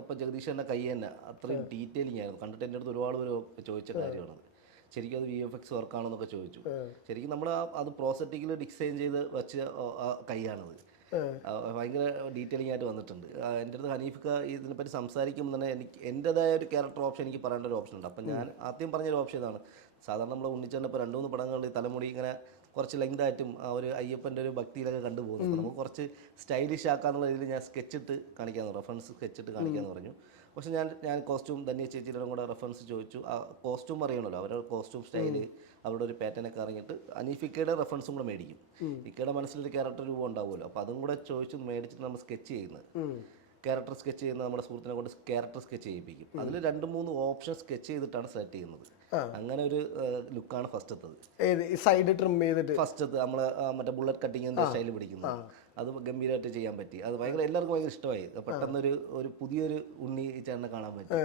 ഇപ്പം ജഗദീഷൻ്റെ കൈ തന്നെ അത്രയും ഡീറ്റെയിലിംഗ് ആയിരുന്നു. കണ്ടിട്ട് എൻ്റെ അടുത്ത് ഒരുപാട് പേര് ചോദിച്ച കാര്യമാണത്. ശരിക്കും അത് VFX വർക്കാണെന്നൊക്കെ ചോദിച്ചു. ശരിക്കും നമ്മൾ അത് പ്രോസറ്റിക്കിൽ ഡിസൈൻ ചെയ്ത് വെച്ച കൈയാണത്. ഭയങ്കര ഡീറ്റെയിലിംഗ് ആയിട്ട് വന്നിട്ടുണ്ട്. എൻ്റെ അടുത്ത് ഹനീഫ്ക്ക ഇതിനെപ്പറ്റി സംസാരിക്കുമ്പോൾ തന്നെ എനിക്ക് എൻ്റെതായ ഒരു ക്യാരക്ടർ ഓപ്ഷൻ എനിക്ക് പറയേണ്ട ഒരു ഓപ്ഷൻ ഉണ്ട്. അപ്പം ഞാൻ ആദ്യം പറഞ്ഞൊരു ഓപ്ഷൻ ഇതാണ്. സാധാരണ നമ്മൾ ഉണ്ണിച്ചേട്ടൻ ഇപ്പോൾ 2-3 പടങ്ങളിൽ തലമുടി ഇങ്ങനെ കുറച്ച് ലെങ്തായിട്ടും ആ ഒരു അയ്യപ്പൻ്റെ ഒരു ഭക്തിയിലൊക്കെ കണ്ടുപോകുന്നു. അപ്പോൾ നമുക്ക് കുറച്ച് സ്റ്റൈലിഷ് ആക്കാന്നുള്ള രീതിയിൽ ഞാൻ സ്കെച്ചിട്ട് കാണിക്കാമെന്ന് പറഞ്ഞു, റെഫറൻസ് സ്കെച്ചിട്ട് കാണിക്കാമെന്ന് പറഞ്ഞു. പക്ഷേ ഞാൻ കോസ്റ്റ്യൂം ധന്യ ചേച്ചിയുടെ കൂടെ റെഫറൻസ് ചോദിച്ചു. ആ കോസ്റ്റ്യൂം അറിയണമല്ലോ, അവരുടെ കോസ്റ്റ്യൂം സ്റ്റൈല്, അവരുടെ ഒരു പാറ്റേണൊക്കെ അറിഞ്ഞിട്ട് അനീഫിക്കയുടെ റെഫറൻസും കൂടെ മേടിക്കും. ഇക്കയുടെ മനസ്സിലൊരു ക്യാരക്ടർ രൂപം ഉണ്ടാവുമല്ലോ, അപ്പോൾ അതും കൂടെ ചോദിച്ച് മേടിച്ചിട്ട് നമ്മൾ സ്കെച്ച് ചെയ്യുന്നത്. ക്യാരക്ടർ സ്കെച്ച് ചെയ്യുന്ന നമ്മുടെ സുഹൃത്തിനെ കൊണ്ട് ക്യാരക്ടർ സ്കെച്ച് ചെയ്യിപ്പിക്കും. അതിൽ 2-3 ഓപ്ഷൻ സ്കെച്ച് ചെയ്തിട്ടാണ് സെലക്ട് ചെയ്യുന്നത്. അങ്ങനെ ഒരു ലുക്കാണ് ഫസ്റ്റത്തത്. സൈഡ് ട്രിം ചെയ്തിട്ട് ഫസ്റ്റത്ത് നമ്മൾ മറ്റേ ബുള്ളറ്റ് കട്ടിങ്ങിൻ്റെ സ്റ്റൈൽ പിടിക്കുന്നത് അത് ഗംഭീരമായിട്ട് ചെയ്യാൻ പറ്റി. അത് ഭയങ്കര എല്ലാവർക്കും ഭയങ്കര ഇഷ്ടമായി. പെട്ടെന്നൊരു പുതിയൊരു ഉണ്ണി ചേട്ടനെ കാണാൻ പറ്റി.